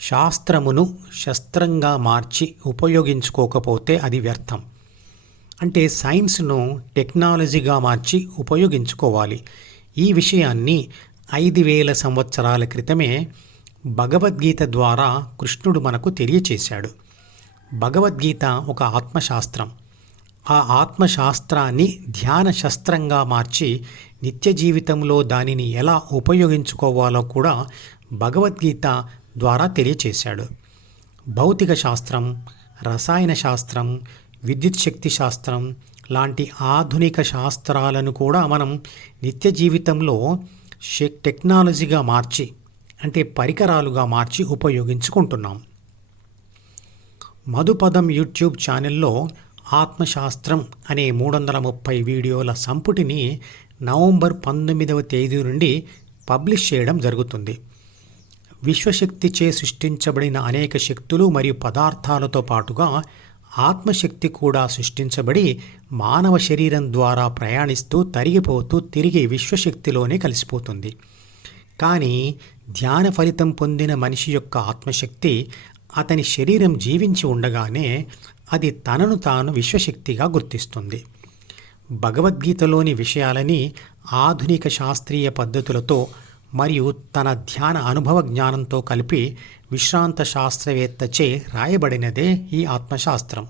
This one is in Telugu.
శాస్త్రమును శస్త్రంగా మార్చి ఉపయోగించుకోకపోతే అది వ్యర్థం. అంటే సైన్స్ను టెక్నాలజీగా మార్చి ఉపయోగించుకోవాలి. ఈ విషయాన్ని ఐదు వేల సంవత్సరాల క్రితమే భగవద్గీత ద్వారా కృష్ణుడు మనకు తెలియచేశాడు. భగవద్గీత ఒక ఆత్మశాస్త్రం. ఆ ఆత్మశాస్త్రాన్ని ధ్యాన శస్త్రంగా మార్చి నిత్య జీవితంలో దానిని ఎలా ఉపయోగించుకోవాలో కూడా భగవద్గీత ద్వారా తెలియచేశాడు. భౌతిక శాస్త్రం రసాయన శాస్త్రం విద్యుత్ శక్తి శాస్త్రం లాంటి ఆధునిక శాస్త్రాలను కూడా మనం నిత్య జీవితంలో టెక్నాలజీగా మార్చి అంటే పరికరాలుగా మార్చి ఉపయోగించుకుంటున్నాం. మధుపదం యూట్యూబ్ ఛానల్లో ఆత్మశాస్త్రం అనే మూడు వందల ముప్పై వీడియోల సంపుటిని నవంబర్ పంతొమ్మిదవ తేదీ నుండి పబ్లిష్ చేయడం జరుగుతుంది. విశ్వశక్తిచే సృష్టించబడిన అనేక శక్తులు మరియు పదార్థాలతో పాటుగా ఆత్మశక్తి కూడా సృష్టించబడి మానవ శరీరం ద్వారా ప్రయాణిస్తూ తరిగిపోతూ తిరిగి విశ్వశక్తిలోనే కలిసిపోతుంది. కానీ ధ్యాన ఫలితం పొందిన మనిషి యొక్క ఆత్మశక్తి అతని శరీరం జీవించి ఉండగానే అది తనను తాను విశ్వశక్తిగా గుర్తిస్తుంది. భగవద్గీతలోని విషయాలని ఆధునిక శాస్త్రీయ పద్ధతులతో మరియు తన ధ్యాన అనుభవ జ్ఞానంతో కలిపి విశ్రాంత శాస్త్రవేత్తచే రాయబడినదే ఈ ఆత్మశాస్త్రం.